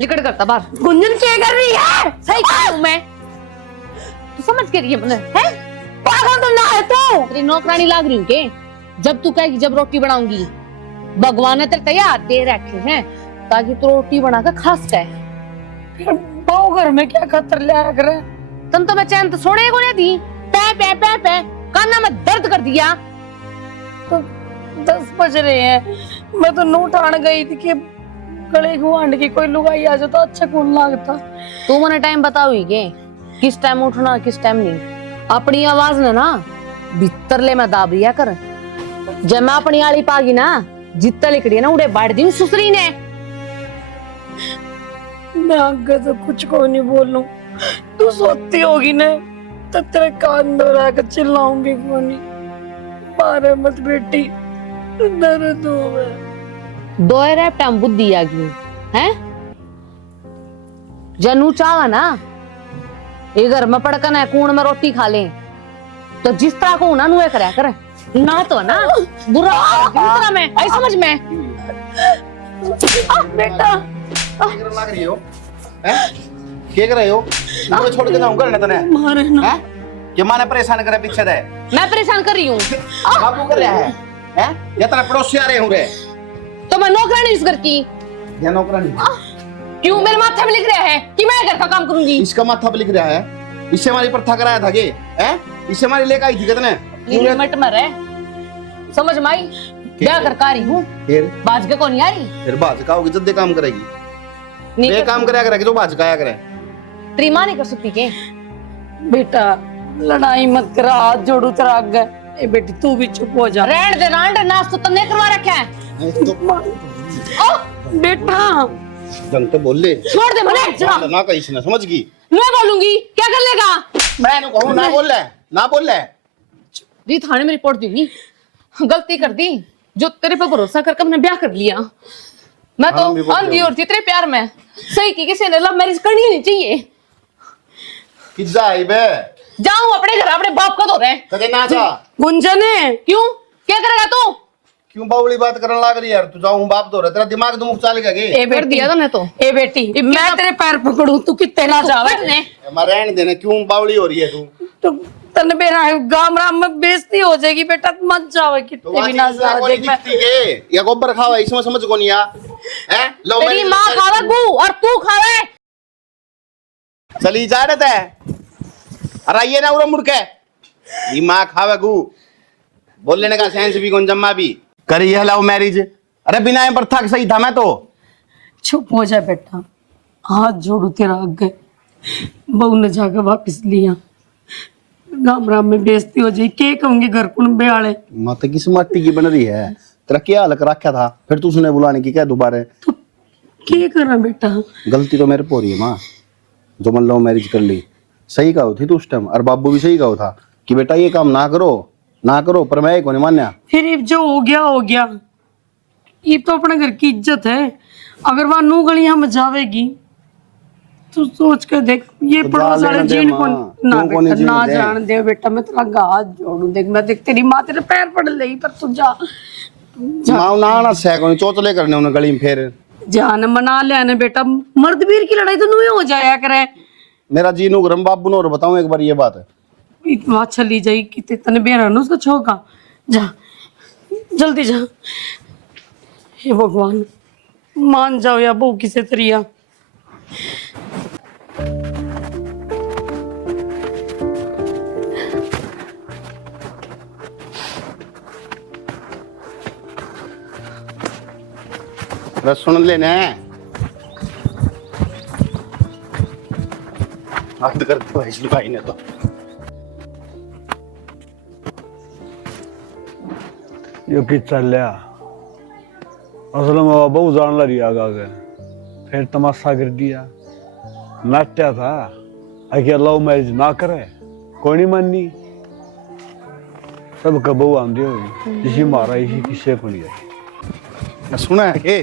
निकट करता बाहर। गुंजन क्या कर रही है? सही कह रही हूं मैं, तू समझ के रही है मुझे है? पागल तो ना है तू। तेरी नौकरानी लाग रही हूँ के? जब तू कहेगी जब रोटी बनाऊंगी, भगवान ने तेरे तैयार दे रखे हैं ताकि तू रोटी बनाकर खा सके। पाओ घर में क्या खतर लिया करे? तुम तो मैं चैन तो सोने को नहीं दी, पै पै पै पै काना में दर्द कर दिया। तो 10 बज रहे हैं, मैं तो नोट आन गई थी कि गले गुआंड की कोई लुगाई आ जाए तो अच्छा कौन लगता। तू मैंने टाइम बताओ ही के किस टाइम उठना किस टाइम नहीं। अपनी आवाज ने ना भीतर ले मैं दाब लिया कर। जब मैं अपनी आली पागी ना जितना लिखड़ी है ना उड़े बांट दी सुसरी ने। मैं आगे तो कुछ को नहीं बोलूं, तू सोती होगी ना तो तेरे कान दौड़ा कर चिल्लाऊंगी कोनी। मारे मत बेटी, दर्द हो दोए रैप टाइम बुद्धि आ गई है। जनू चाहा ना ये घर में पड़कन है कूण में रोटी खा ले तो जिस तरह को ना नुए करया कर ना तो ना बुरा तरह में आई समझ में। बेटा क्या लग रही हो? हैं? क्या कर रहे हो? मैं छोड़ के जाऊंगा ना तने। मारे ना। हैं? कि माने परेशान करे पीछे दे। मैं परेशान कर रही हूँ बाबू कर रहा है। हैं? या तेरा पड़ोसी आ रहे हूँ रे। तो मैं नौकरानी इस घर की। या नौकरानी। क्यों मेरे माथे में लिख रहा है कि मैं घर का काम करूंगी? इसका माथा पे लिख रहा है। इससे हमारी प्रथा कराया था के? हैं? इससे हमारी लेकर आई थी कितने? लिमिट में रह, समझ में आई? क्या कर का रही हूँ? फिर बाज के को नहीं आ रही? फिर बाज का होगी जद्दे काम करेगी। नहीं ये कर काम कराया करेगी तो बाज का आया करे। तेरी मां नहीं कर सकती के? बेटा लड़ाई मत करा, हाथ जोड़ू तेरा आगे। ए बेटी तू भी चुप हो जा। रहने दे रांड, नाश तो तन्ने करवा रखा है। बेटा ढंग तो बोल ले। छोड़ दे मने जा। ना कहीं से ना समझ गई। मैं बोलूंगी क्या कर लेगा? मैं नु कहूं ना बोल ले, ना बोल ले। जी थाने में रिपोर्ट दूंगी। गलती कर दी जो तेरे पे भरोसा करके हमने ब्याह कर लिया। मैं तो अंधी और तेरे प्यार में सही की किसी ने लव मैरिज करनी नहीं चाहिए। किज्जा आई बे। जाऊं अपने घर अपने बाप का दो रहे कदे ना जा। गुंजन है क्यों क्या करेगा तू? क्यों बावली बात करने लग रही यार? तू जाऊं बाप दो रहा तेरा दिमाग दुमुख चल गया के? ए कर दिया तूने तो। ए बेटी मैं तेरे पैर पकड़ूं तू कितने ना जावे। मैं रहने देने क्यों बावली हो रही है तू? तो तन बेरा गाम राम में बेइज्जती हो जाएगी बेटा, मत जावे तो कितने भी ना जावे। देख मैं के या गोबर खावा इसमें समझ को नहीं आ हैं? लो तेरी मां खावे गू और तू खावे। चली जा रहे थे अरे ये ना उरा मुड़ के दिमाग खावे गू बोलने का सेंस भी कौन जम्मा भी करी है लव मैरिज। अरे बिना प्रथा के सही था मैं तो। चुप हो जा बेटा, हाथ जोड़ू तेरा आगे। बहू ने जाकर वापस लिया, गाम राम में बेइज्जती हो जाए के कहूंगी घर कुनबे वाले। माता किस माटी की बन रही है? तेरा क्या हलक रखा था फिर तू उसने बुलाने की क्या दोबारा? तो क्या करा बेटा? गलती तो मेरे पे हो रही है माँ, जो मन लव मैरिज कर ली। सही कहो थी तू उस टाइम और बाबू भी सही कहो था कि बेटा ये काम ना करो ना करो, पर मैं को नहीं मान्या। फिर ये जो हो गया। ये तो अपने घर की इज्जत है, अगर वहां नू गलियां में जावेगी तो सोच कर देख। ये तो पड़ोस वाले जीन को ना क्यों को नहीं बेटा ना जीने दे? जान दे बेटा, मैं तेरा हाथ जोड़ू। देख मैं देख तेरी माँ तेरे पैर पड़ लेगी पर तू जा माँ ना ना सह चोचले करने उन्हें गली में फिर जान मना ले बेटा। मर्द वीर की लड़ाई तो नू हो जाया करे। मेरा जीनू गरम बाबू नो बताऊं एक बार ये बात है। इतना चली जाई कि तने बेरा नु उसका छोका। जा जल्दी जा। हे भगवान मान जाओ या बहू किसे तरिया। बस सुन लेने हद करते भाई इस भाई ने तो। यो कि चलिया असल में बहु जान लगी आगे फिर तमाशा कर दिया। नाट्या था आगे लव मैरिज ना करे कोई नहीं माननी। सब का बहु आंधी होगी इसी मारा इसी किस्से को लिया। सुना है के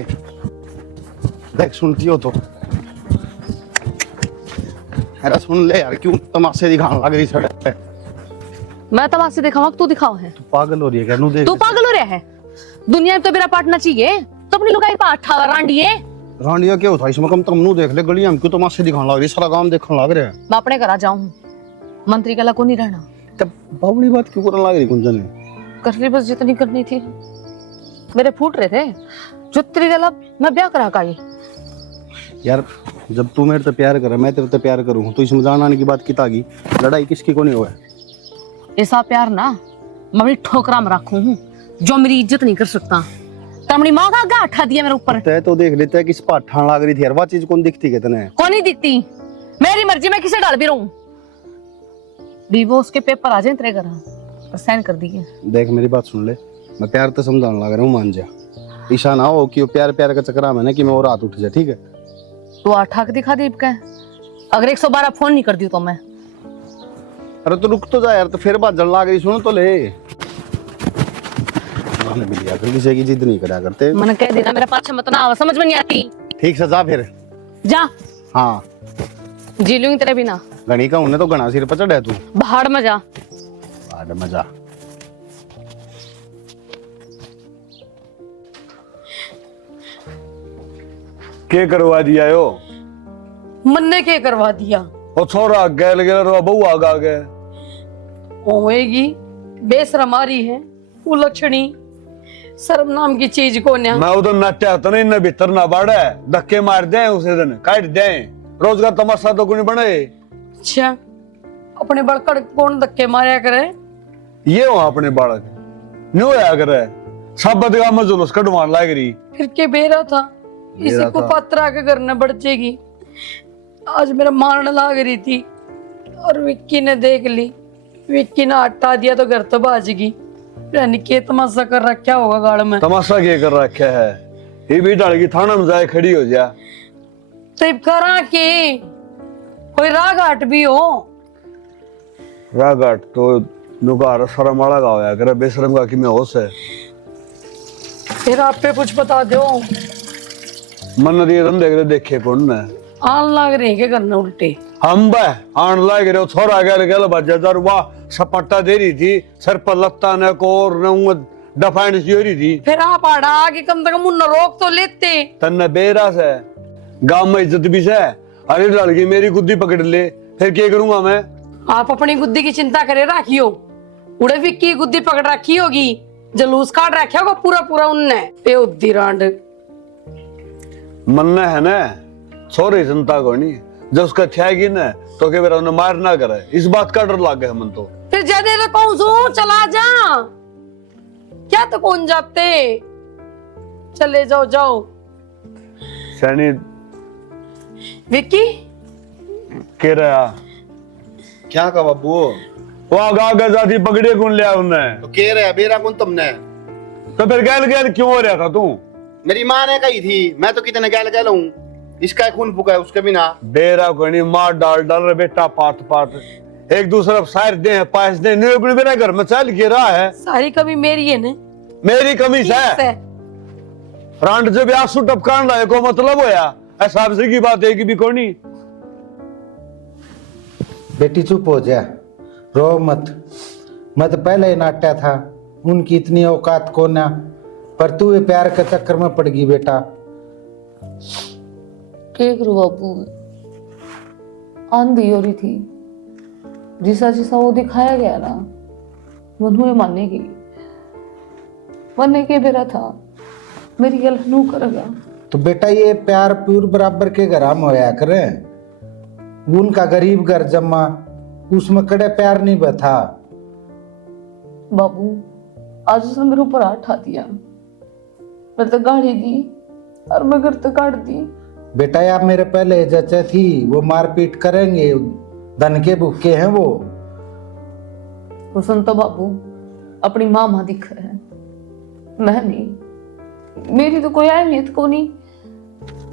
देख सुनती हो तो अरे सुन ले यार क्यों तमाशे दिखाने लग रही सड़क पे? मैं तमाशे दिखाऊं तू दिखाओ है? तू पागल हो रही है क्या? देख तू पागल हो रहा है? दुनिया में तो मेरा पार्टनर चाहिए तो अपनी लुगाई पर अठावा रांडिए रांडिया क्या होता इसमें कम तुम देख ले गली हम क्यों तमाशे दिखाने लग रही सारा काम देखने लग रहा है मैं अपने घर आ जाऊं मंत्री कला को नहीं रहना तब बावली बात क्यों करने लग रही कुंजन ने कर ली बस जितनी करनी थी मेरे फूट रहे थे जो तेरी गला मैं ब्याह करा का यार जब तू मेरे से प्यार करे मैं तेरे से प्यार करूँ तो इसमें जान आने की बात किता की लड़ाई किसकी को नहीं हुआ है ऐसा प्यार ना मैं बड़ी ठोकरा में रखू हूँ जो मेरी इज्जत नहीं कर सकता तमड़ी माँ का आगा उठा दिया मेरे ऊपर तय तो देख लेते है किस पाठ ठान लग रही थी यार वो चीज कौन दिखती कितने कौन नहीं दिखती मेरी मर्जी मैं किसे डाल भी रहूं डिवोर्स के पेपर आ जाए तेरे घर और साइन कर दिए देख मेरी बात सुन ले मैं प्यार तो समझाने लग रहा हूँ मान जा ईशा ना हो कि वो प्यार प्यार का चक्कर में ना कि मैं और रात उठ जाए ठीक है तू आठाक दिखा दीप का अगर 112 फोन नहीं कर दी तो मैं अरे तो रुक तो जा यार तो फिर बात जल लग रही सुन तो ले मैंने भी लिया फिर किसी की जिद नहीं करा करते मैंने कह देना मेरा पाछा मत ना आवा समझ में नहीं आती ठीक से जा फिर जा हाँ जी लूंगी तेरे बिना गणी का उन्हें तो गणा सिर पर चढ़ा तू भाड़ में जा आड़ मजा के करवा दिया यो मन्ने के करवा दिया ओ छोरा गैल गेल रो बहू आगा गए होएगी बेशरमारी है उलक्षणी शर्म नाम की चीज को न्या मैं उधर नट्या तो नहीं न भीतर ना बाड़े धक्के मार दे उसे दिन काट दे रोज का तमाशा तो कोई बने अच्छा अपने बड़कड़ कौन धक्के मारा करे ये हो अपने बालक न्यू आया करे सब बदगा में जुलूस कटवान लाग रही फिर के बेरा था इसी को पत्रा के घर न बढ़ जाएगी आज मेरा मारने लाग रही थी और विक्की ने देख ली विक्की ने हटा दिया तो घर तो बाजगी के तमाशा कर रखा होगा गाड़ में तमाशा के कर रखा है ये भी डाल की थाना में जाए खड़ी हो जा तो करा के कोई राग हट भी हो रागाट तो नुकार सारा माड़ा गाँव है करे बेशरम का कि मैं होश है फिर आप पे कुछ बता दो मन दिए तुम देख रहे देखे कौन ने आन लाग रहे के करने उल्टे हम बे आन लाग रहे छोरा गल गल बजा वाह सपट्टा दे रही थी सर पर लत्ता ने कोर ने डफाइंड सी हो रही थी फिर आप आड़ा आगे कम से कम उन रोक तो लेते तन्ने बेरा से गांव में इज्जत भी से अरे लड़की मेरी गुद्दी पकड़ ले फिर क्या करूंगा मैं आप अपनी गुद्दी की चिंता करे रखियो उड़े विक्की गुद्दी पकड़ रखी होगी जलूस काट रखा होगा पूरा पूरा उनने पे उद्दी रांड मन है ना छोरी चिंता को नहीं जब उसका छेगी ना तो के बेरा उन्हें मार ना करे इस बात का डर लग गया मन तो फिर जदे तो कौन सू चला जा क्या तो कौन जाते चले जाओ जाओ सैनी विक्की कह रहा क्या का बाबू वो आगा जाती पकड़े कौन लिया उन्हें तो कह रहे बेरा कौन तुमने तो फिर गैल गैल क्यों हो रहा था तू मेरी माँ ने कही थी मैं तो कितने गैल गैल हूँ इसका खून फूका है उसके बिना बेरा को नहीं मार डाल डाल रहे बेटा पात पात एक दूसरे सार दे पास दे नहीं मेरा घर में चल के रहा है सारी कमी मेरी है ना मेरी कमी से रांड जब आंसू टपकान लाए को मतलब होया ऐसा की बात है कि भी कोनी बेटी चुप हो जा रो मत मैं तो पहले ही नाट्या था उनकी इतनी औकात को ना पर तू ये प्यार के चक्कर में पड़ गई बेटा क्या करूं बाबू आंधी हो रही थी जिसा जिसा वो दिखाया गया ना मनु मानने की मरने के बेरा था मेरी गल नू करेगा तो बेटा ये प्यार प्यूर बराबर के घर में होया करे उनका गरीब घर जमा उसमें कड़े प्यार नहीं बता बाबू आज उसने मेरे ऊपर हाथ उठा दिया मैं तो गाड़ी दी और मैं घर तो काट दी बेटा आप मेरे पहले जचे थी वो मारपीट करेंगे धन के भूखे हैं वो हुसन तो बाबू अपनी माँ दिख रहे हैं मैं नहीं मेरी तो कोई अहमियत को नहीं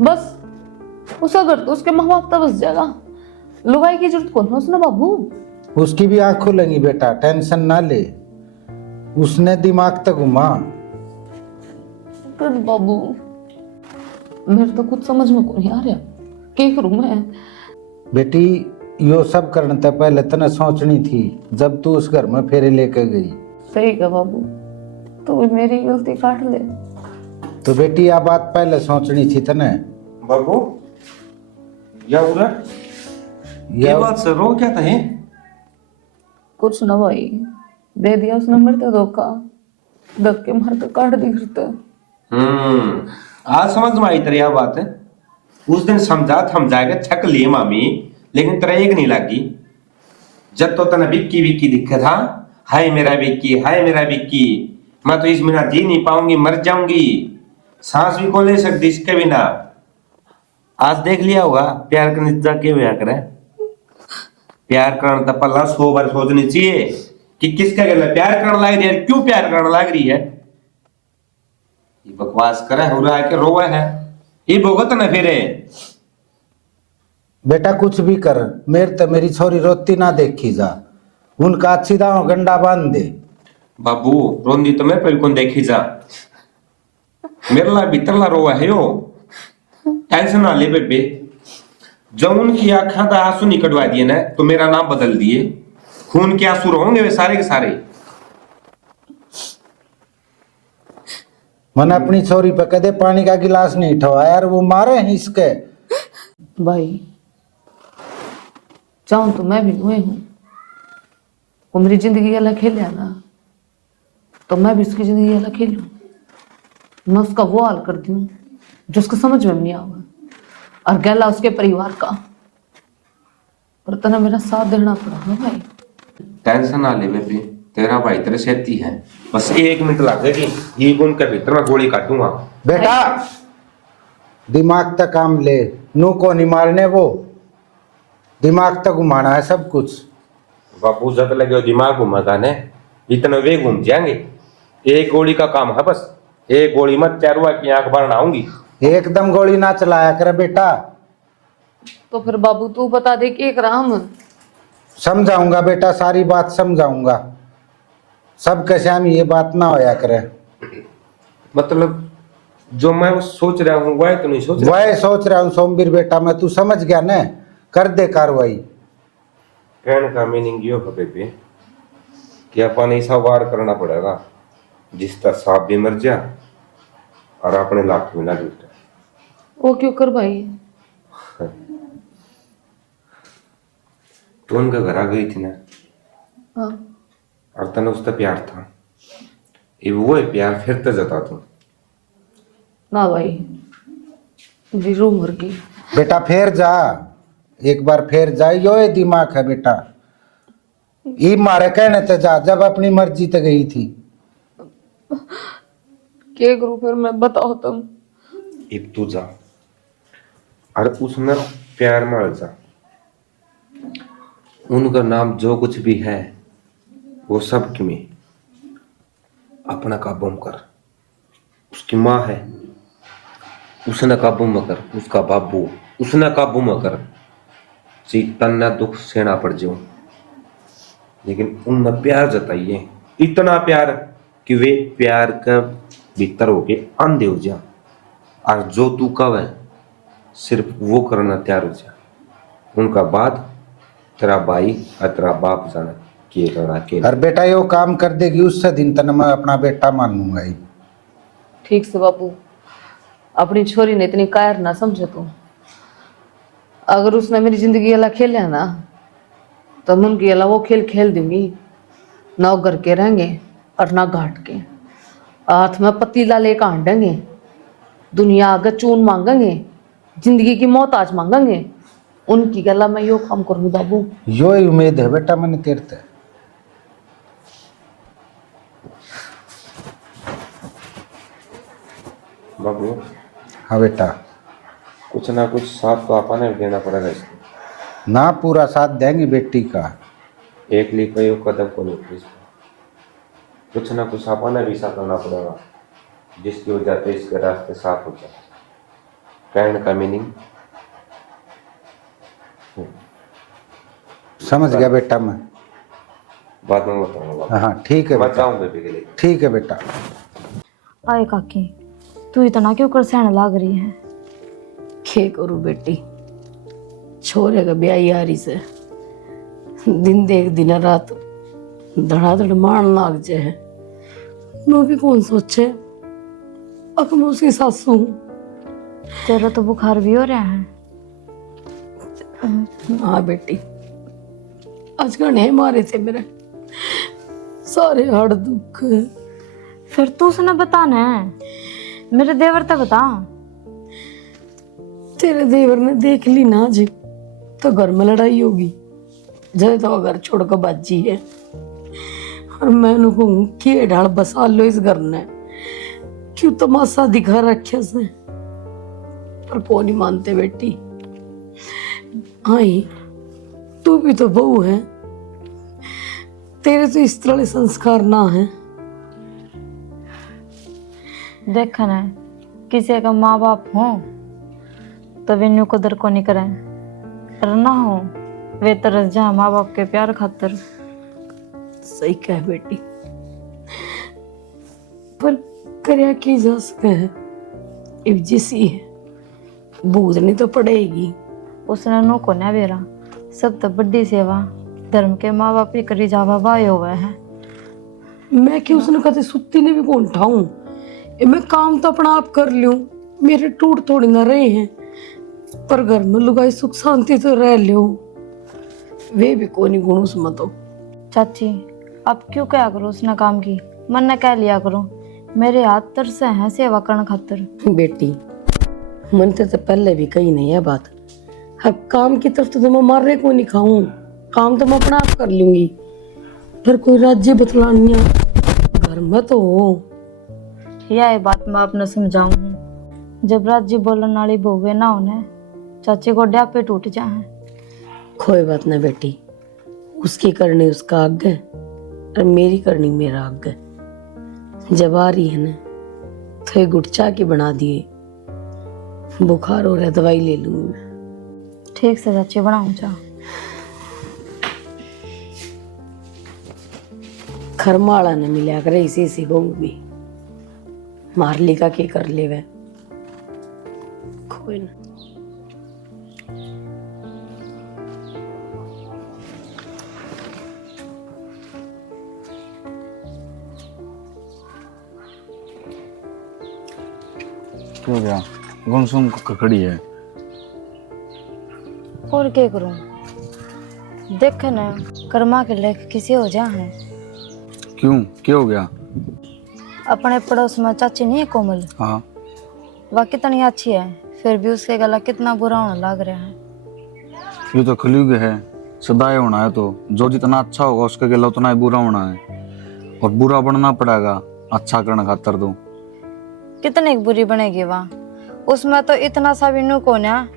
बस उसका घर तो उसके माँ बाप तक बस जाएगा लुगाई की जरूरत कौन है उसने बाबू उसकी भी आंख खुलेंगी बेटा टेंशन ना ले उसने दिमाग तक घुमा पर बाबू मेरे तो कुछ समझ में नहीं आ रहा क्या करूं मैं बेटी यो सब करने से पहले तने सोचनी थी जब तू उस घर में फेरे लेकर गई सही का बाबू तो मेरी गलती काट ले तो बेटी आ बात पहले सोचनी थी तने बाबू या उरा ये बात सर रो क्या था? कुछ ना भाई, दे दिया उस नंबर तो धोखा, धक्के मार कर काट दी फिर तो। आज समझ में आई तेरी यह बात है। उस दिन समझाएगा छक लिए मामी, लेकिन तेरा एक नहीं लगी। जब तो तने विक्की विक्की दिखा था, हाय मेरा विक्की, हाय मेरा विक्की, मैं तो इस बिना जी नहीं पाऊंगी, मर जाऊंगी, सांस भी को ले सकती इसके बिना। आज देख लिया होगा प्यार का नित्या के हुआ करे। प्यार करना तो पहला 100 बार सोचनी चाहिए कि किसका गला प्यार करने लग रही है, क्यों प्यार करने लग रही है। ये बकवास करे हो रहा है कि रोवा है, ये भुगत न फिरे। बेटा कुछ भी कर, मेरी छोरी रोती ना देखी जा, उनका अच्छी दाव गंडा बांध दे। बाबू रोंदी तो मैं बिल्कुल देखी जा, मेरे ला भीतर ला रोवा है यो। टेंशन ना ले बेबे, जब उनकी आंखों का आंसू नहीं कटवा दिए ना तो मेरा नाम बदल दिए। खून के आंसू होंगे वे सारे के सारे। मैंने अपनी छोरी पे कदे पानी का गिलास नहीं ठवाया यार, वो मारे हैं इसके। भाई चाहूं तो मैं भी हुए हूं, वो मेरी जिंदगी अलग खेल ना, तो मैं भी उसकी जिंदगी अलग खेलूं। मैं उसका वो हाल कर दूं जो उसको समझ में नहीं आवा, और गैला उसके परिवार का। पर तना मेरा साथ देना पड़ा ना भाई। टेंशन ना ले बेबे, तेरा भाई तेरे सेती है। बस 1 मिनट लगेगी, ये गुण के भीतर मैं गोली काटूंगा। बेटा दिमाग तक काम ले, नू को नहीं मारने, वो दिमाग तक घुमाना है सब कुछ। बापू जब लगे दिमाग घुमाता ने इतना वे घूम जाएंगे। एक गोली का काम है बस, एक गोली मत 4 रुपए की आंख भरना आऊंगी। एकदम गोली ना चलाया करे बेटा। तो फिर बाबू तू बता दे कि एक राम। समझाऊंगा बेटा, सारी बात समझाऊंगा, सब कैसे हम ये बात ना होया करे। मतलब जो मैं सोच रहा हूँ वह तो नहीं सोच रहा। वह सोच रहा हूँ सोमवीर बेटा, मैं तू समझ गया न, कर दे कार्रवाई। कहने का मीनिंग ये है बेबे कि अपन ऐसा वार करना पड़ेगा जिसका सांप भी मर जा और अपने लाख में ना जुटे। वो क्यों कर भाई? तो उनका घर आ गई थी ना, हाँ। और तने उसका प्यार था, ये वो है प्यार फिर तो जता तू। ना भाई, मेरी रूह मर गई। बेटा फेर जा, एक बार फेर जा, यो ये दिमाग है बेटा। ई मारे कहने ते जा, जब अपनी मर्जी ते गई थी। क्या करूं फिर मैं, बताओ तुम। अब तू जा और उसने प्यार में जा, उनका नाम जो कुछ भी है वो सब में अपना काबू में कर। उसकी माँ है, उसने काबू में कर। उसका बाबू, उसने काबू में कर। तन्ना दुख सहना पड़ जाओ, लेकिन उनमें प्यार जताइए, इतना प्यार कि वे प्यार का भीतर होके अंधे हो जा, और जो तू कव है सिर्फ वो करना तैयार हो जा। उनका बाद तेरा भाई और तेरा बाप जाना किए करना के। और बेटा यो काम कर देगी उससे दिन तक मैं अपना बेटा मानूंगा ही। ठीक से बाबू, अपनी छोरी ने इतनी कायर ना समझे तू। अगर उसने मेरी जिंदगी अला खेला ना, तो मैं उनकी अला वो खेल खेल दूंगी, ना वो घर के रहेंगे और ना घाट के। हाथ में पतीला लेकर हांडेंगे, दुनिया आगे चून मांगेंगे, जिंदगी की मोहताज मांगेंगे। उनकी गला मैं यो काम करूंगी बाबू। यो ही उम्मीद है बेटा मैंने तेरे से। बाबू हाँ बेटा, कुछ ना कुछ साथ तो अपने भी देना पड़ेगा इसको। ना पूरा साथ देंगे बेटी का। एक लिए कई कदम को नहीं इसको, कुछ ना कुछ अपने भी ऐसा करना पड़ेगा जिसकी वजह से इसके रास्ते साफ हो जाए। कहने का मीनिंग समझ गया बेटा मैं। बाद में बताऊंगा। हाँ ठीक है मैं बेटा, जाऊं बेबी के लिए। ठीक है बेटा। आए काकी, तू इतना क्यों कर सहने लाग रही है? खे करूं बेटी, छोरे का ब्याह यारी से दिन देख दिन रात धड़ाधड़ मारन लाग जाए। मैं भी कौन सोचे अब मैं उसकी सासू हूं, तेरा तो बुखार भी हो रहा है। हाँ बेटी, आज घने मारे थे मेरे सारे हड़ दुख। फिर तू उसने बताना है, मेरे देवर तो बता। तेरे देवर ने देख ली ना जी तो घर में लड़ाई होगी। जय तो घर छोड़ कर बाजी है और मैंने कहूँ कि ढाल बसा लो इस घर ने, क्यों तमाशा दिखा रखे से। पर कौन नहीं मानते बेटी। हाँ ही तू भी तो बहू है, तेरे तो इस तरह संस्कार ना है। देखना है किसी का माँ बाप हो तो वे न्यू कदर को नहीं करें, और ना हो वे तरस जा माँ बाप के प्यार खातर। सही कह बेटी, पर करया की जा सके है, इब जिसी है बूझनी तो पड़ेगी। उसने नो को ना बेरा, सब तो बड़ी सेवा धर्म के माँ बाप ही करी जावा वाय हुआ है। मैं क्यों उसने कहते सुत्ती ने भी कौन उठाऊं, मैं काम तो अपना आप कर लूं, मेरे टूट थोड़ी ना रहे हैं। पर घर में लुगाई सुख शांति तो रह लियो, वे भी कोनी गुण उसमें तो। चाची अब क्यों क्या करो उसने काम की, मन न कह लिया करो, मेरे हाथ तरसे हैं सेवा करने खातर। बेटी मन तो पहले भी कही नहीं है बात, अब काम की तरफ तो मैं मारे को नहीं खाऊं, काम तो मैं अपना आप कर लूंगी। फिर कोई राज्य बतलानिया घर में तो हो। यह बात मैं आपने समझाऊं, जब राज्य बोलने वाली बहुवे ना होने चाची को ड्यापे टूट जाए। कोई बात ना बेटी, उसकी करनी उसका आगे और मेरी करनी मेरा आगे। जब आ रही है ना तो ये गुटचा की बना दिए, बुखार हो रहा है दवाई ले लूँ मैं। ठीक से चाची बनाऊं चाह। खरमाला ने मिला कर इसी बहू भी मारली का के कर ले वे कोई ना। क्यों गया गुमसुम खड़ी है। और क्या करूं, देख न कर्मा के लेख किसी हो जा है। क्यों क्या हो गया? अपने पड़ोस में चाची नहीं है कोमल, हाँ वह कितनी अच्छी है, फिर भी उसके गला कितना बुरा होने लग रहा है। ये तो कलयुग है, सदाए होना है तो जो जितना अच्छा होगा उसके गला उतना ही बुरा होना है, और बुरा बनना पड़ेगा अच्छा करने खातर। तो कितनी बुरी बनेगी वह, उसमें तो इतना सा भी नु को ना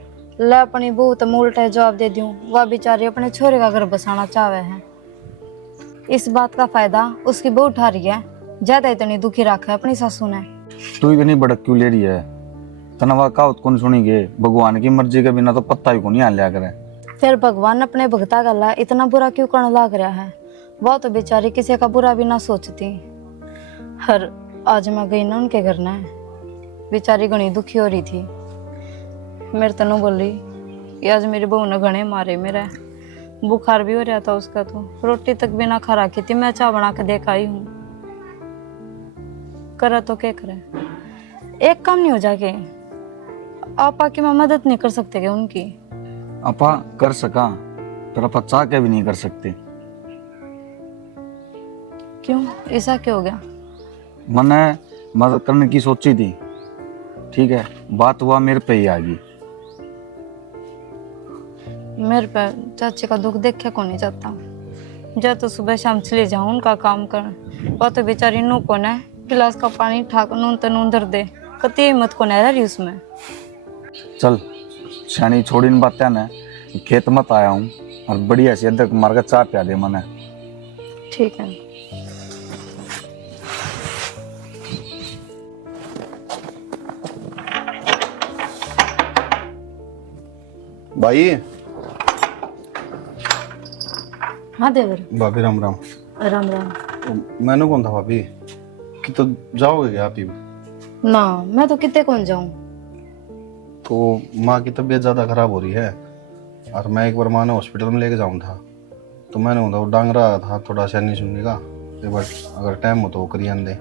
ले अपनी बहू तो उल्टा जवाब दे दूं, वह बेचारी अपने छोरे का घर बसाना चाहे है। इस बात का फायदा उसकी बहू उठा रही है, ज्यादा इतनी दुखी रखा है अपनी सासू ने। तू इतनी भड़क क्यों ले रही है? तनवा कहावत कौन सुनी गे, भगवान की मर्जी के बिना तो पत्ता ही को नहीं हाल लिया करे। फिर भगवान अपने भगता गला इतना बुरा क्यों करने लग रहा है? वो तो बेचारी किसी का बुरा भी ना सोचती। हर आज मैं गई ना उनके घर ना, बेचारी घनी दुखी हो रही थी। मेरे तनु बोली कि आज मेरी बहू ने घने मारे, मेरा बुखार भी हो रहा था उसका, तो रोटी तक भी ना खा रखी थी, मैं चाय बना के देख आई हूँ। करे तो क्या करे, एक काम नहीं हो जाके आप आके मैं मदद नहीं कर सकते क्या उनकी? अपा कर सका पर अपा चाह के भी नहीं कर सकते। क्यों, ऐसा क्यों हो गया? मैंने मदद करने की सोची थी, ठीक है, बात हुआ मेरे पे ही आ गई। मेरे पे चाची का दुख देखे को नहीं चाहता, जब तो सुबह शाम चले जाऊं उनका काम कर, वो तो बेचारी नू को ना गिलास का पानी ठाक नून तो नून धर दे, कती हिम्मत को नहीं रही उसमें। चल छानी छोड़ी इन बातें ने, खेत मत आया हूँ और बढ़िया से अदरक मार कर चाय पिया दे मने। ठीक है। भाई हाँ देवर। भाभी राम राम। राम राम। मैंने कौन था भाभी कि तो जाओगे क्या आप ही? ना मैं तो कितने कौन जाऊं। तो माँ की तबीयत ज़्यादा खराब हो रही है और मैं एक बार माँ ने हॉस्पिटल में लेके जाऊँ था, तो मैंने वो डांग रहा था थोड़ा सैनी सुनने का, एक बार अगर टाइम हो तो वो करिए दे।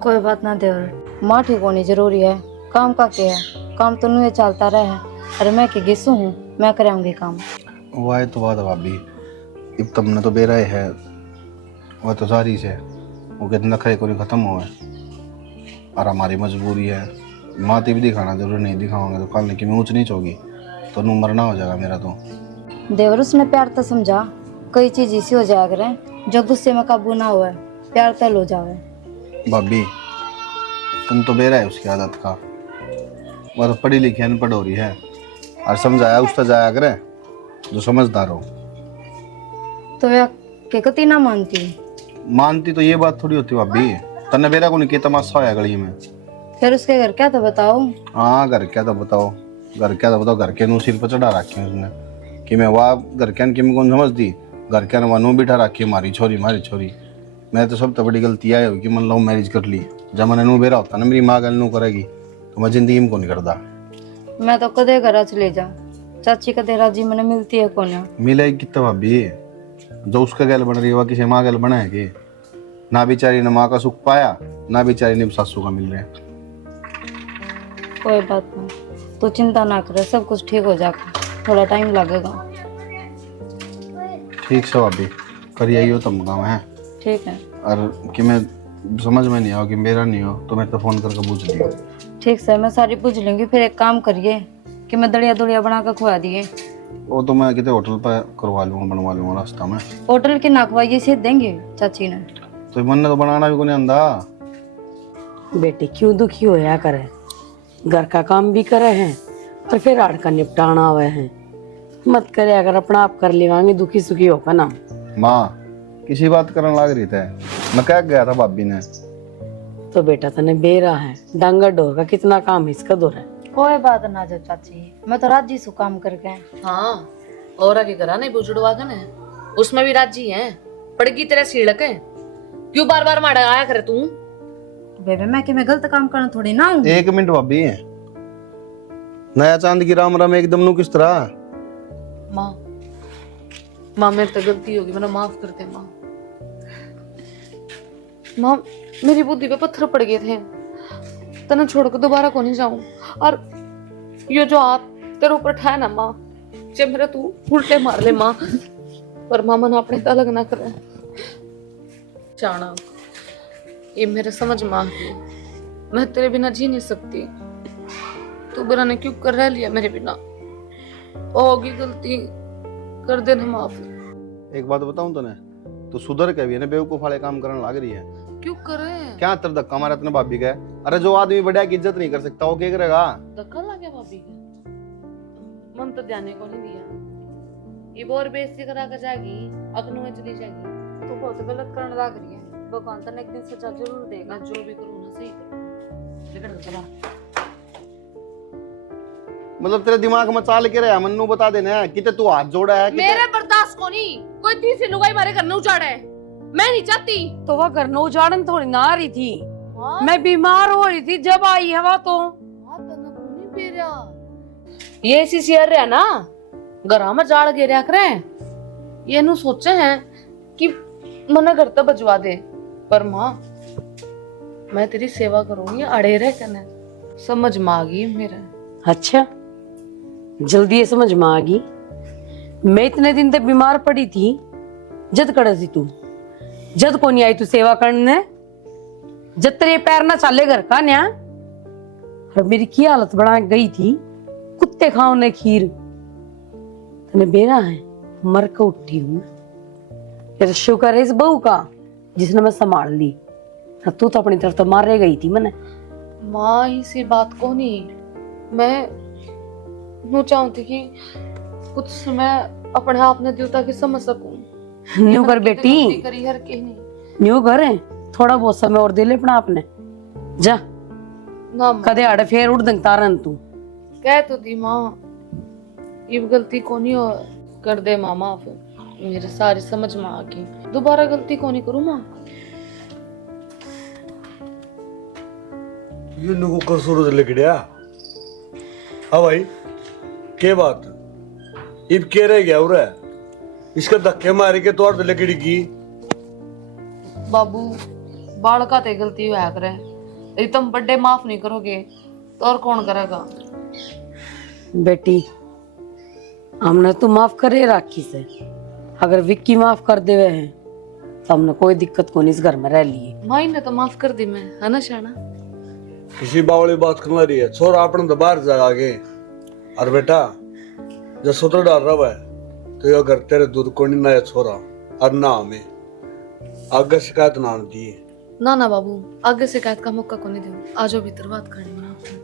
कोई बात ना देवर, माँ ठीक होनी जरूरी है, काम का क्या है, काम तो नुए चलता रहे। अरे मैं के गिसू हूँ, मैं कराऊंगी काम। वह तो बात है भाभी, अब तुमने तो बेरा है, वह तो सारी से वो कितना नखरे को नहीं खत्म हुआ है और हमारी मजबूरी है। माती भी दिखाना जरूर, नहीं दिखाऊंगे तो कल की मैं ऊँच नीच होगी तो नू मरना हो जाएगा मेरा। तो देवर उसने प्यार तो समझा, कई चीज इसी हो जाया करे जो गुस्से में काबू ना हुआ, प्यार तल हो जावे। भाभी तुम तो बेरा है उसकी आदत का, वह तो पढ़ी लिखी अनपढ़ हो रही है और समझाया उस तक जाया करे जो समझदार हो। तो वह के कती ना मानती तो ये बात थोड़ी होती भाभी, तन्ने बेरा को नहीं कि तमाशा होया गली में। फिर उसके घर क्या तो बताओ। हाँ घर क्या तो बताओ, घर के नू सिर पर चढ़ा रखे हैं उसने कि मैं वाह घर के की मैं कौन समझ दी, घर के नू बिठा रखी मारी छोरी। मैं तो सब तो बड़ी गलती आई होगी, मन लव मैरिज कर ली। जब मैंने नू बेरा होता ना मेरी माँ गल नू करेगी तो मैं जिंदगी में को नहीं करता। मैं तो कदे घर चले जा, चाची कदे राजी मैंने मिलती है कौन। मिलेगी कितना भाभी, जो उसका गैल बन रही है वह किसी माँ गैल बना है कि ना बेचारी ने माँ का सुख पाया, ना बेचारी ने सासू का मिल रहा है। कोई बात नहीं, तो चिंता ना करे, सब कुछ ठीक हो जाएगा, थोड़ा टाइम लगेगा। ठीक से भाभी करिए हो तुम काम है। ठीक है। और कि मैं समझ में नहीं आओ कि मेरा नहीं हो तो मैं तो फोन करके पूछ लियो। ठीक से मैं सारी पूछ लूंगी। फिर एक काम करिए कि मैं दलिया दुलिया बना कर खुआ दिए। वो तो मैं कितने होटल पर करवा लूँगा, बनवा लूँगा रास्ता में। होटल की ना खुआइए, से देंगे चाची ने। तो मन ने तो बनाना भी को नहीं आंदा। बेटी क्यों दुखी होया करे, घर का काम भी करे हैं और फिर आड़ का निपटाना हुए हैं। मत करे, अगर अपना आप कर लेवांगे दुखी सुखी होगा ना। माँ किसी बात करने लग रही थे, मैं कह गया था भाभी ने। तो बेटा तने बेरा है, डांगर डोर का कितना काम इसका दौर है। कोई बात ना जो चाची, मैं तो राजी सु काम करके। हाँ और आगे करा नहीं बुजुड़वा का ने, उसमें भी राजी है। पड़गी तेरे सीढ़क है, क्यों बार बार माड़ा आया करे तू। बेबे मैं कि मैं गलत काम करना थोड़ी ना हूँ। एक मिनट भाभी, नया चांद की राम राम एकदम नू किस तरह। माँ मेरे तो गलती होगी, मैंने माफ कर दे माँ। माँ मेरी बुद्धि पे पत्थर पड़ गए थे, तना छोड़ कर दोबारा को नहीं जाऊं। और ये जो हाथ तेरे ऊपर उठाया ना माँ, जब मेरा तू उल्टे मार ले माँ, पर माँ मन अपने अलग ना करे जाना। ये मेरे समझ माँ की, मैं तेरे बिना जी नहीं सकती। तू बुरा ने क्यों कर रह लिया मेरे बिना, होगी गलती कर देना माफ। एक बात बताऊं तने, तो सुधर के भी है ना बेवकूफ वाले काम करने लग रही है। क्यों करे? क्या तेरा धक्का मारा तने भाभी का? अरे जो आदमी बढ़िया की इज्जत नहीं कर सकता वो क्या करेगा? धक्का लग गया भाभी के, मन तो जाने को नहीं दिया। ये और बेइज्जती करा कर जाएगी, अगनों में चली जाएगी। तो बहुत गलत करने लग रही है, भगवान तो एक दिन सजा जरूर देगा। मैं जो भी करूँ ना सही करूँ। लेकिन चला मतलब तेरे दिमाग में चाल के रहा मन्नू बता देना कि तू हाथ जोड़ा है। मेरे बर्दाश्त को नहीं, कोई तीसरी लुगाई मारे घर में उजाड़ा है, मैं नहीं चाहती। तो वह घर में उजाड़न थोड़ी ना आ रही थी, मैं बीमार हो रही थी जब आई हवा। तो ये ऐसी शेयर रहा ना, घर में जाड़ गिरा करे, ये नु सोचे हैं कि मना घर तक बजवा दे। पर माँ मैं तेरी सेवा करूंगी, अड़े रह करने समझ में आ गई मेरा। अच्छा जल्दी ये समझ में आ गई। मैं इतने दिन तक बीमार पड़ी थी, जद कड़े थी तू, जद को नहीं आई तू सेवा करने, जब तेरे पैर ना चाले घर का न्या। और मेरी की हालत बना गई थी, कुत्ते खाओ ने खीर। तने बेरा है, मर के उठी हूं। तेरा शुक्र है इस बहू का जिसने मैं संभाल ली, तू तो अपनी तरफ तो मारे गई थी मैंने। माँ इसी बात को नहीं, मैं नु चाहती कि कुछ समय अपने आप ने दिल ताकि समझ सकूं। न्यू कर बेटी, करी हर के नहीं न्यू कर है, थोड़ा बहुत समय और दे ले अपना आपने। जा ना कदे आड़े फेर उड़ दंग तारन तू। कह तो दी माँ, ये गलती को नहीं हो कर दे माँ माफ। मेरे सारी समझ में आ गई, दोबारा गलती को नहीं करूँ माँ। ये नुको कर सूरज लिख दिया। हाँ भाई के बात इब के रह गया उरे, इसका धक्के मारे के तोड़ दे लकड़ी की। बाबू बाल का ते गलती हुआ करे, यदि तुम बर्थडे माफ नहीं करोगे तो और कौन करेगा? बेटी हमने तो माफ करे राखी से, अगर विक्की माफ कर देवे हैं तो हमने कोई दिक्कत को नहीं इस घर में रह लिए। माई ने तो माफ कर दी मैं, है ना शाना? किसी बावली बात करना रही है छोरा अपने तो बाहर जा आगे। और बेटा जब सोता डाल रहा है तो ये घर तेरे दूध को नहीं ना छोरा और ना हमें आगे शिकायत ना दिए। ना ना बाबू, आगे शिकायत का मौका को नहीं दूं। आ जाओ भीतर बात करनी है आपसे।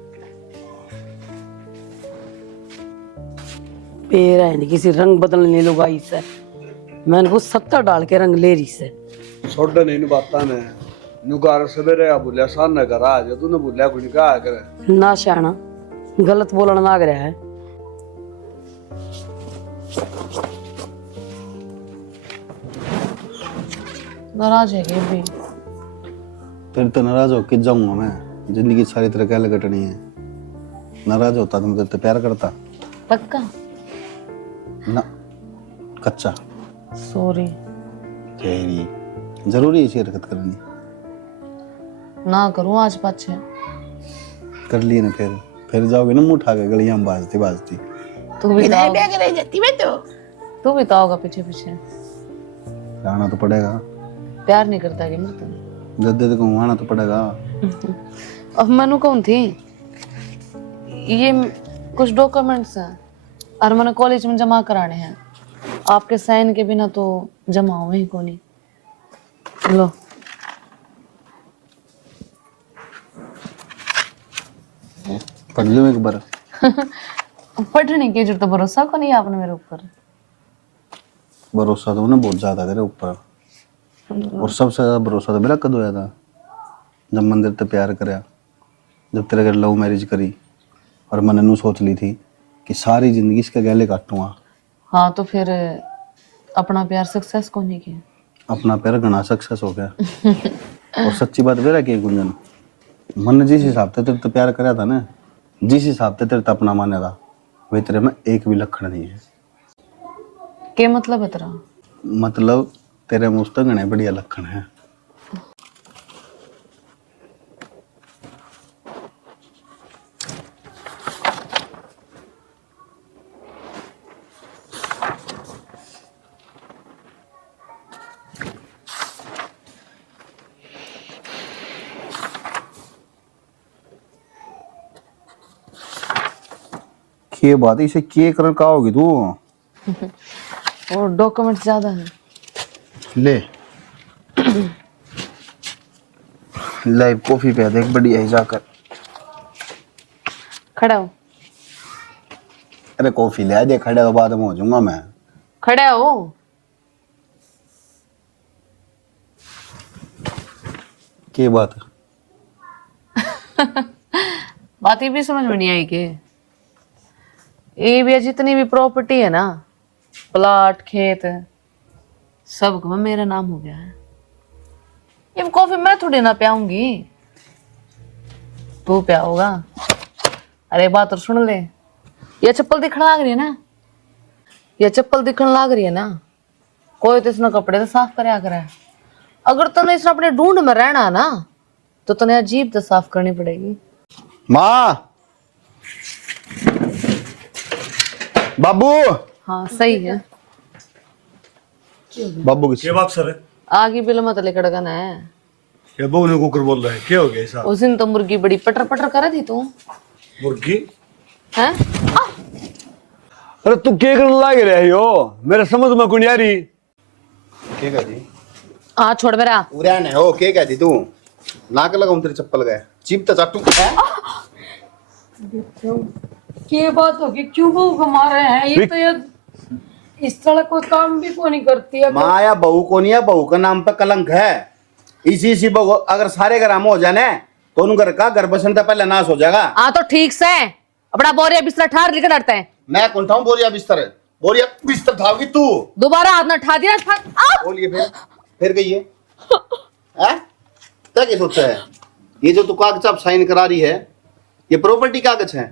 पेड़ है नहीं किसी रंग बदलने लुगाई से, मैंने वो 70 डाल के रंग ले रही से। छोड़ नहीं बाता ने नुकार सवेरे आ बोलिया सान न कर आज तूने बोलिया कुछ कहा करे ना शाना गलत बोलना लाग रहा है। नाराज है ये भी। फिर तो नाराज हो किस जाऊंगा मैं, जिंदगी सारी तरह क्या कटनी है। नाराज होता तो मैं तेरे से प्यार करता पक्का? ना, कच्चा। सॉरी। तेरी जरूरी है ऐसी हरकत करनी? ना करूं आज पाछे। कर लिए ना, फिर जाओगे ना मुंह उठा के गलियां में बाजती बाजती। तू भी तो होगा पीछे पीछे। आना तो पड़ेगा, प्यार नहीं करता कि मैं तुम। दद्दे को आना तो पड़ेगा। अब मैंने कौन थी, ये कुछ डॉक्यूमेंट्स हैं और मैंने कॉलेज में जमा कराने हैं। आपके साइन के बिना तो जमा हुए ही को नहीं। लो पढ़ लो एक बार। पढ़ने की जरूरत, भरोसा को नहीं आपने मेरे ऊपर। भरोसा तो ना बहुत ज्यादा तेरे ऊपर, और सबसे ज्यादा भरोसा तो मेरा कद होया था जब मंदिर ते प्यार करया, जब तेरे घर लव मैरिज करी और मैंने नू सोच ली थी कि सारी जिंदगी इसके गले काटूंगा। हाँ तो फिर अपना प्यार सक्सेस को नहीं किया। अपना प्यार घना सक्सेस हो गया। और सच्ची बात मेरा कि गुंजन, मन ने जिस हिसाब से तेरे तो प्यार करया था ना, जिस हिसाब से तेरे तो अपना माना था, वे तेरे में एक भी लक्षण नहीं है। क्या मतलब है तेरा? मतलब तेरे में उस घने बढ़िया लक्षण है। ये बात इसे के करन का होगी तू? और डॉक्यूमेंट ज्यादा है। ले लाइव कॉफी पे देख बढ़िया ही जाकर। खड़ा हो। अरे कॉफी ले आ दे, खड़ा तो बाद में हो जाऊंगा मैं। खड़ा हो। के बात? बात ये भी समझ में नहीं आई कि ये भी जितनी भी प्रॉपर्टी है ना, प्लाट खेत सब में मेरा नाम हो गया है। ये कॉफी मैं थोड़ी ना पियाऊंगी, तू पियाओगा। अरे बात और सुन ले, ये चप्पल दिखने लग रही है ना, ये चप्पल दिखने लग रही है ना, कोई तो इसने कपड़े तो साफ करया करे। अगर तूने इसने अपने ढूंढ में रहना ना तो तने अजीब तो साफ करनी पड़ेगी। माँ, बाबू। हाँ सही है। बाबू किस ये बात सर आगे बिल मत लेकर गना है। ये बहू ने कुकर बोल रहा है क्या हो गया ऐसा? उस दिन तो मुर्गी बड़ी पटर पटर कर थी तू। मुर्गी हैं? अरे तू क्या करने लग रहा है हो, मेरे समझ में कौन यारी। के कहती? हाँ छोड़ मेरा। उड़ान है हो, के कहती तू? नाक लगाऊं तेरे चप्पल गए, चिप तो चाटू। क्या बात होगी, क्यों बहू को मारे हैं? ये तो ये इस तरह कोई काम भी क्यों नहीं करती है? माया बहू को नहीं है, बहू का नाम पे कलंक है। इसी बहू अगर सारे ग्राम हो जाने तो उन घर का घर बसन से पहले नाश हो जाएगा। हाँ तो ठीक से अपना बोरिया बिस्तर ठार लेकर डरते हैं। मैं कौन था बोरिया बिस्तर? बोरिया बिस्तर थागी तू। दोबारा हाथ ना ठा दिया। बोलिए फिर गई है? क्या सोचा है? ये जो तू कागज आप साइन करा रही है, ये प्रॉपर्टी कागज है।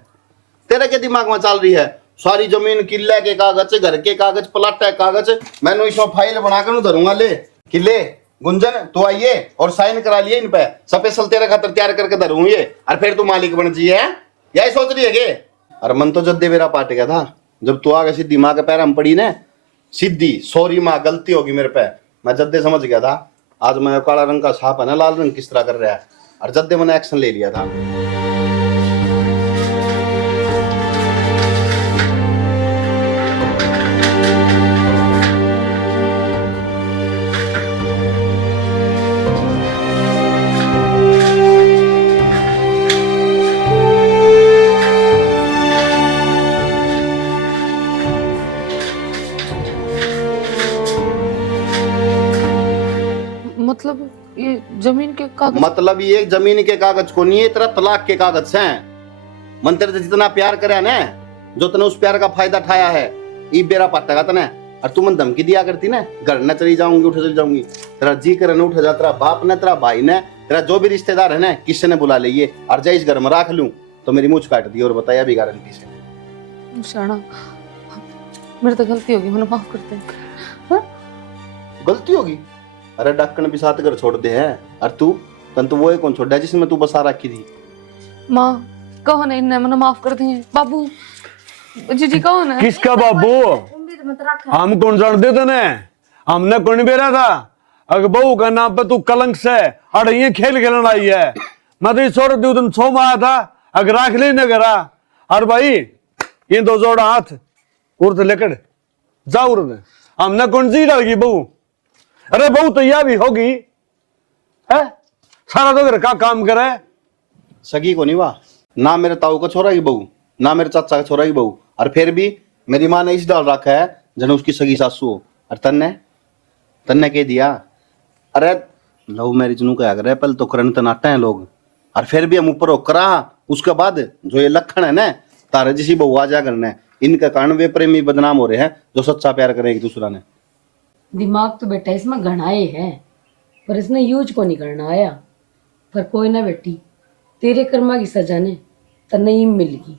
तेरे के दिमाग में चल रही है सारी जमीन किले के कागज, घर के कागज, प्लाट के कागज। मैंने इसमें फाइल बनाकर धरूंगा। ले किले गुंजन तो आइए और साइन करा लिए इन पे, स्पेशल तेरे खातर तैयार करके धरूं ये, और फिर तू मालिक बन जी है। यही सोच रही है के? अरे मन तो जद्दे मेरा पाट गया था जब तू आगे सीधी माँ के पैर में पड़ी ना, सीधी सॉरी माँ गलती होगी मेरे पे, मैं जद्दे समझ गया था। आज मैं काला रंग का छाप है ना, लाल रंग किस तरह कर रहा है, और जद्दे मैंने एक्शन ले लिया था। मतलब ये जमीन के कागज? मतलब ये जमीन के कागज को नहीं है, तेरा तलाक के कागज हैं। मन तेरे से जितना प्यार करे ना, जो तने उस प्यार का फायदा उठाया है, ई बेरा पट्टा तने। और तू मन धमकी दिया करती ना, घर न चली जाऊंगी, उठ चली जाऊंगी, तेरा जी करे न उठ जा, तेरा बाप ने, तेरा भाई ने, तेरा जो भी रिश्तेदार है ना, किससे ने बुला लिए और जय इस घर में रख लूं तो मेरी मुझ काट दी। और बताया भी गारंटी से। शाना, मेरे तो गलती होगी, मैंने माफ करते हैं। गलती होगी? अरे डक्कन भी साथ घर छोड़ दे है, और तू तन तो वो कौन छोड़ा जिसमें तू बसा रखी थी? माँ कहो ना, इन्हें मैंने माफ कर दिए। बाबू जी कहो ना। किसका बाबू? हम कौन जान देते ने? हमने कौन बेरा था? अगर बहू का नाम पे तू कलंक से अरे ये खेल खेलन आई है। मैं तो छोड़ दू तुम छो में आया था, अगर राख ले न करा। और भाई ये दो जोड़ा हाथ उर्द लेकर जाओ उर्द। हमने कौन सी डाल गई बहू? अरे बहू तो यह भी होगी है, सारा तो घर का काम करे। सगी को नहीं वाह, ना मेरे ताऊ का छोरा की बहू, ना मेरे चाचा का छोरा की बहू, और फिर भी मेरी माँ ने इस डाल रखा है जन उसकी सगी सासू हो। और तन्ने कह दिया, अरे लव मैरिज नु क्या करे, पहले तो करन तनाटा है लोग, और फिर भी हम ऊपर होकर उसके बाद जो ये लक्षण है ना, तारे जैसी बहू आ जा करना है, इनके कारण वे प्रेमी बदनाम हो रहे हैं जो सच्चा प्यार करें एक दूसरा ने। दिमाग तो बेटा इसमें घनाए है, पर इसने यूज को नहीं करना आया। पर कोई ना बेटी, तेरे कर्मा की सजा ने तो नहीं मिलेगी।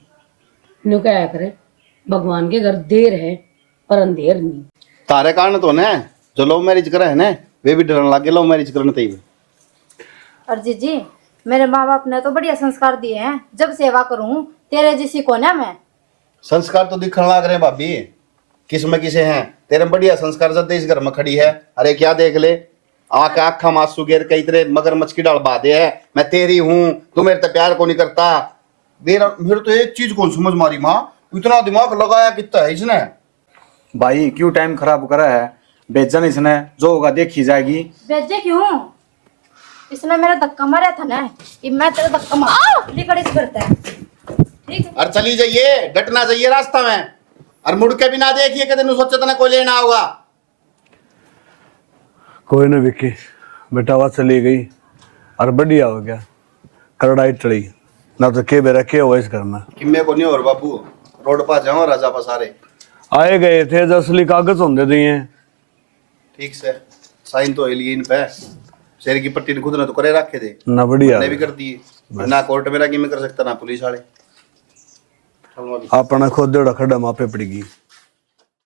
नो क्या करे, भगवान के घर देर है पर अंधेर नहीं। तारे कारण तो ने जो लव मैरिज करे है ना, वे भी डरने लगे लव मैरिज करने ते ही। और जीजी, मेरे माँ बाप ने तो बढ़िया संस्कार दिए हैं, जब सेवा करूं तेरे जैसी को ना मैं। संस्कार तो दिखने लग रहे हैं भाभी, किस में किसे हैं तेरे बढ़िया संस्कार। जब इस घर में खड़ी है, अरे क्या देख ले, आका आखा मासू गेर कई तेरे मगरमच्छ की डाल बाधे है, मैं तेरी हूं, तू मेरे से प्यार को नहीं करता। मेरे तो एक चीज कौन समझ मारी माँ, इतना दिमाग लगाया कितना है इसने। भाई क्यों टाइम खराब करा है, बेचन इसने, जो होगा देखी जाएगी। बेचे क्यों? इसने मेरा धक्का मारा था ना, कि मैं तेरा धक्का मार लिकड़ करता है। ठीक है, और चली जाइए, डटना चाहिए रास्ता में, और मुड़ के भी ना देखिए कि तेन सोचे तना कोई लेना होगा। कोई ना विक्की, बेटावा चली गई और बढ़िया हो गया, करड़ाई चढ़ी ना तो के बेरा के वॉइस करना। किम्मे को नहीं और बाबू, रोड पर जाओ राजा पर सारे आए गए थे, जो असली कागज होंगे दिए। ठीक से साइन तो लिए इन पे, शेर की पट्टी ने खुद ने तो करे रखे थे ना बढ़िया भी कर दिए, ना कोर्ट में रखी में कर सकता ना पुलिस वाले। अपना खुद खड्डा मापे पड़ेगी।